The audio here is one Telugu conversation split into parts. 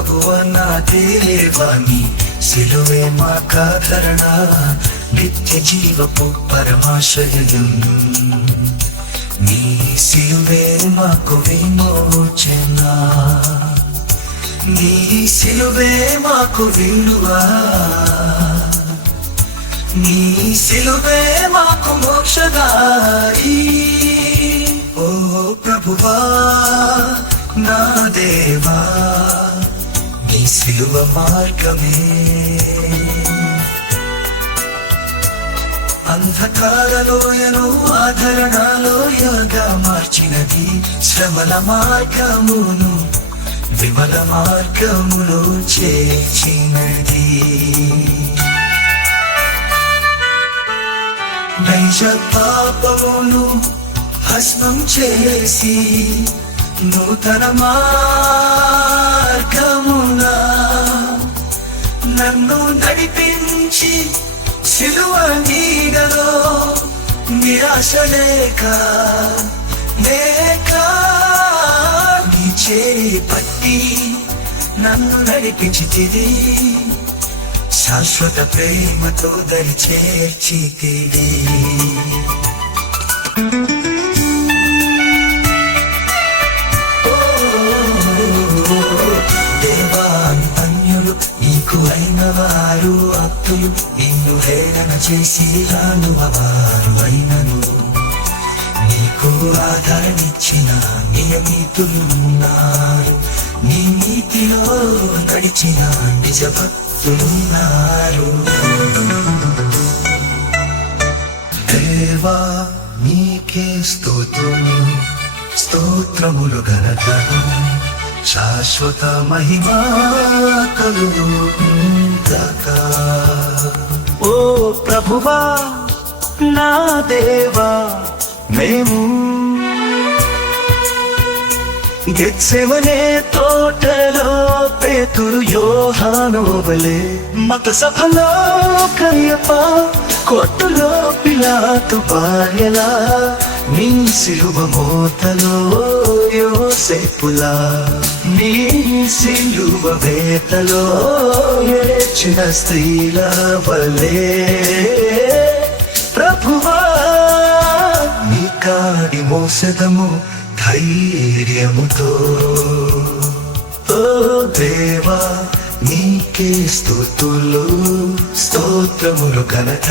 ప్రభువ నా దేవాని సిలువే మాకాధరణ నిత్య జీవపు పరమాశ్రయం నీ సిలువే మాకు విమోచన నీ సిలువే మాకు విలువా నీ సిలువే మాకు మోక్షదారి ఓ ప్రభువా నా దేవా నీ సిలువ మార్గమే అంధకారలోయను ఆధరణలోయగా మార్చినది శ్రమల మార్గమును విమల మార్గమును చేర్చినది నైజ పాపమును భస్మం చేసి నూతన మార్గమున నన్ను నడిపించి సిలువ నీడలో నిరాశ లేక నీ చేయి పట్టి నన్ను నడిపించితివి శాశ్వత ప్రేమతో దరి చేర్చితివి అయిన వారు అత్తులు నిన్ను హేళన చేసి రానువారు అయినను నీకు ఆదరణిచ్చిన నియమితులున్నారు నీ నీతిలో నడిచిన నిజ భక్తులున్నారు దేవా నీకే స్తోత్రములు ఘనతను శాశ్వత మహిమా కలుగుగాక ఓ ప్రభువా నా దేవా మేము గెత్సెమనే తోటలో పేతురు యోహాను వలె మత సభలో కయ్యప్ప కొట్టులో పిలాతు భార్యలా నీ సిలువ మోతలో యోసేపులా నీ సిలువ వేతలో ఏడ్చిన స్త్రీల వలె ప్రభువా నీ కాడి మోసదము ధైర్యముతో ఓ దేవా నీకే స్తుతులు స్తోత్రములు ఘనత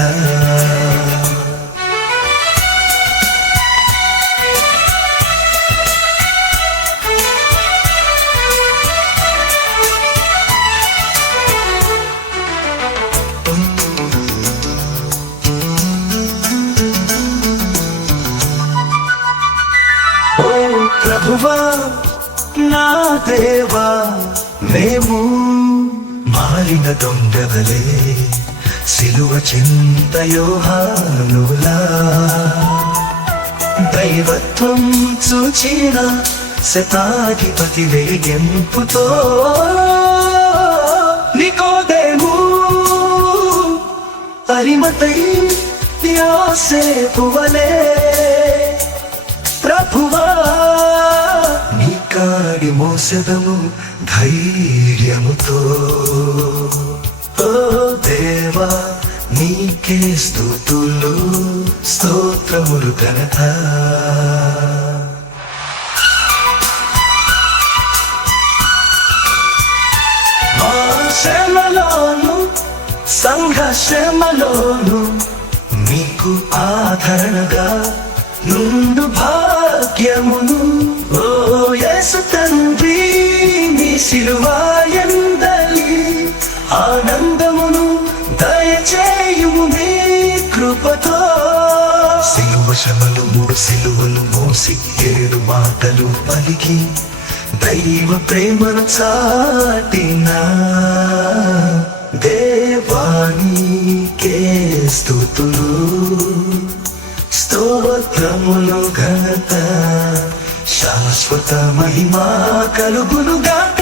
ప్రభువా నా దేవా మేము మాలిన దొంగవలే సిలువ చింత యోహానులా దైవత్వం చూచిన శతాధిపతి వేగెంపుతో నికోదేము అరిమతై యోసేపు వలె ప్రభువా నీ కాడి మోసదము ధైర్యముతో ఓ దేవా నీకే స్తుతులు స్తోత్రములు ఘనత మా శ్రమలోను సంఘర్షమలోను నీకు ఆదరణగా నుండు భాగ్యమును ఓ యేసు తండ్రి నీ సిలువయందలి ఆనందమును దయచేయుము నీ కృపతో సిలువ శ్రమలు 3 సిలువలు మోసి 7 మాటలు పలికి దైవ ప్రేమను చాటిన దేవానికే స్తుతులు స్తోత్రములు ఘనత శాశ్వత మహిమా కలుగునుగాక